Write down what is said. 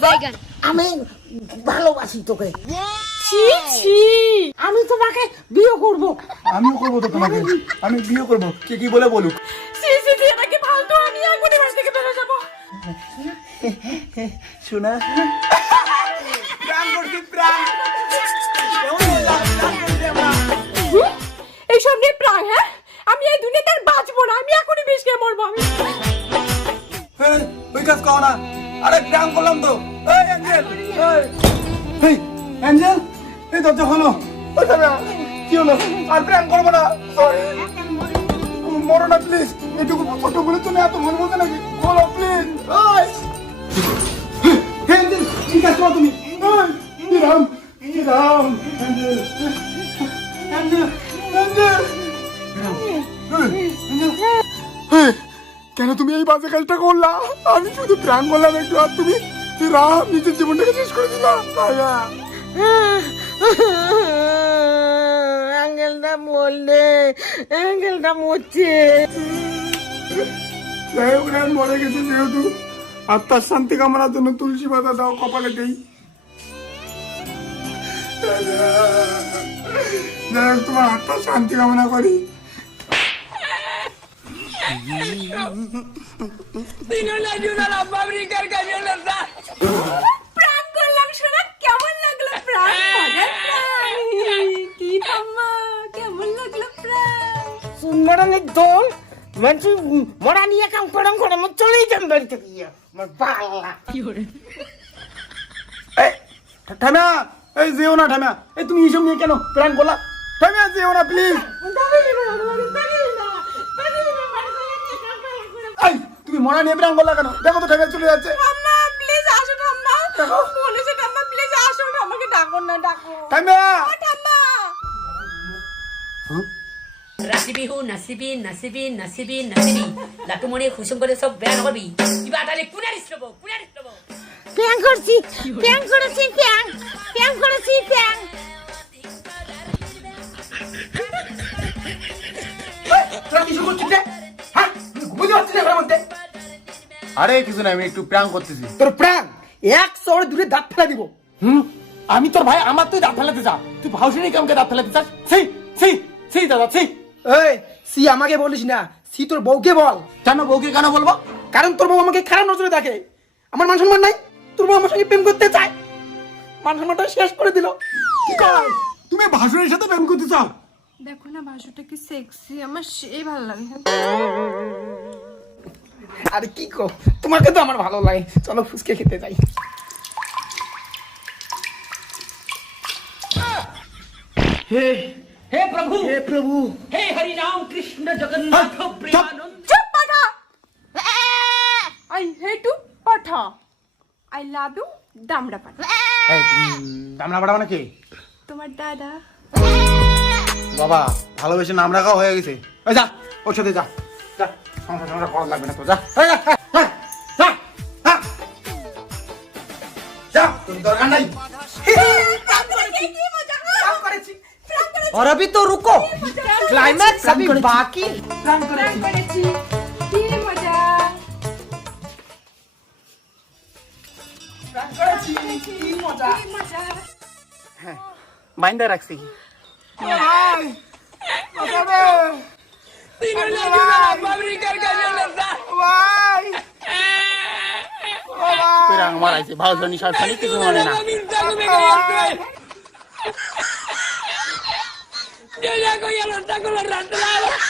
বাইগান আমি ভালোবাসি তোকে। ছি ছি। আমি তোমাকে বিয়ে করব। আমিও করব তো তোমাকে। আমি বিয়ে করব। কে কি বলে বলুক। শোনা। প্রাণ নিয়ে প্রাণ হ্যাঁ? আমি এই দুনিয়াতে আর বাঁচবো না। আমি এখনই বিষ খেয়ে মরবো আমি। এই, ওই কাজ করো না। আরে প্রাণ করলাম তো। এই অ্যাঞ্জেল এই, এই অ্যাঞ্জেল এই দরজা হলো কি হলো? আর প্রাণ করব না। সরি মরো না প্লিজ এটুকু ছোট বলে তুমি এত মনে বলতে নাকি? বলো প্লিজ অ্যাঞ্জেল কি কাজ করো তুমি? রাম কি রাম অ্যাঞ্জেল অ্যাঞ্জেল অ্যাঞ্জেল কেন তুমি এই বাজে কাজটা করলা? আমি শুধু প্রাণ করলাম একটু আর তুমি রাম নিজের জীবনটাকে শেষ করে দিলা। আয়া। অ্যাঙ্গেলটা বললে অ্যাঙ্গেলটা মরছে। যাই হোক রাম মরে গেছে যেহেতু। আত্মার শান্তি কামনার জন্য তুলসী পাতা দাও কপালে দেই। যাই হোক তোমার আত্মার শান্তি কামনা করি। প্রাণ করলাম শোনা কেমন লাগল প্রাণ কি ঠাম্মা কেমন লাগল প্রাণ মরণের দোল মানুষ মরা নিয়ে কাম করম করে আমার চলেই যাম বাড়ি থেকে গিয়ে আমার বাংলা এই, ঠাম্মা এই যেও না ঠাম্মা এই তুমি এইসব নিয়ে কেন? প্ল্যান করলা ঠাম্মা যেও না প্লিজ এই তুমি মরা নিয়ে করলা কেন দেখো তো ঠাম্মা চলে যাচ্ছে। ঠাম্মা প্লিজ আসো ঠাম্মা। বলেছে ঠাম্মা প্লিজ আসো। আমাকে ডাকো না ডাকো। ঠাম্মা! ও ঠাম্মা! ৰাতি বিহু নাচিবি নাচিবি নাচিবি নাচিবি লাটুমণি কৰি চব বেয়া নকবি কিবা এটালে কোনে ৰিচ ল'ব কোনে ল'ব প্যাং করছি প্যাং করেছি প্যাং। প্যাং করেছি প্যাং। তোরা কিছু করছিস আরে কিছু না আমি একটু প্রাণ করতেছি। তোর প্রাণ? এক শহরে দূরে দাঁত ফেলা দিব। হুম? আমি তোর ভাই আমার তুই দাঁত ফেলাতে যা। তুই ভাউসিনি কামকে দাঁত ফেলাতে চাস? সেই সেই সেই দাদা সেই এই সি আমাকে বলিস না। সি তোর বউকে বল। কেন বউকে কেন বলব? কারণ তোর বউ আমাকে খারাপ নজরে দেখে। আমার মান সম্মান নাই। তোর বউ আমার সঙ্গে প্রেম করতে চায়। মান সম্মানটা শেষ করে দিল। কি কর? তুমি ভাসুরের সাথে প্রেম করতে চাও? দেখো না বাসুটা কি সেক্সি আমার সেই ভালো লাগে। আরে কি কো তোমাকে তো আমার ভালো লাগে। চলো ফুচকে খেতে যাই। হে হে প্রভু। হে প্রভু। হে হরি রাম কৃষ্ণ জগন্নাথ প্রেমানন্দ। চুপ। পাঠা। আই হেট টু পাঠা। আই লাভ ইউ দামড়া পাঠা। দামলা পাড়া মানে কে? তোমার দাদা। বাবা ভালোবেসে নাম রাখা হয়ে গেছে। ওই যা ওর সাথে যা। সংসার সংসার করা লাগবে না তো যা এই যা, যা, যা, যা। যা তোর দরকার নাই और अभी तो रुको क्लाइमैक्स अभी बाकी প্রাণ করেছি মারাইছে ভালো জানি সারছানি কিছু মানে না। Ya, ya, ya, ya, ya, ya, ya,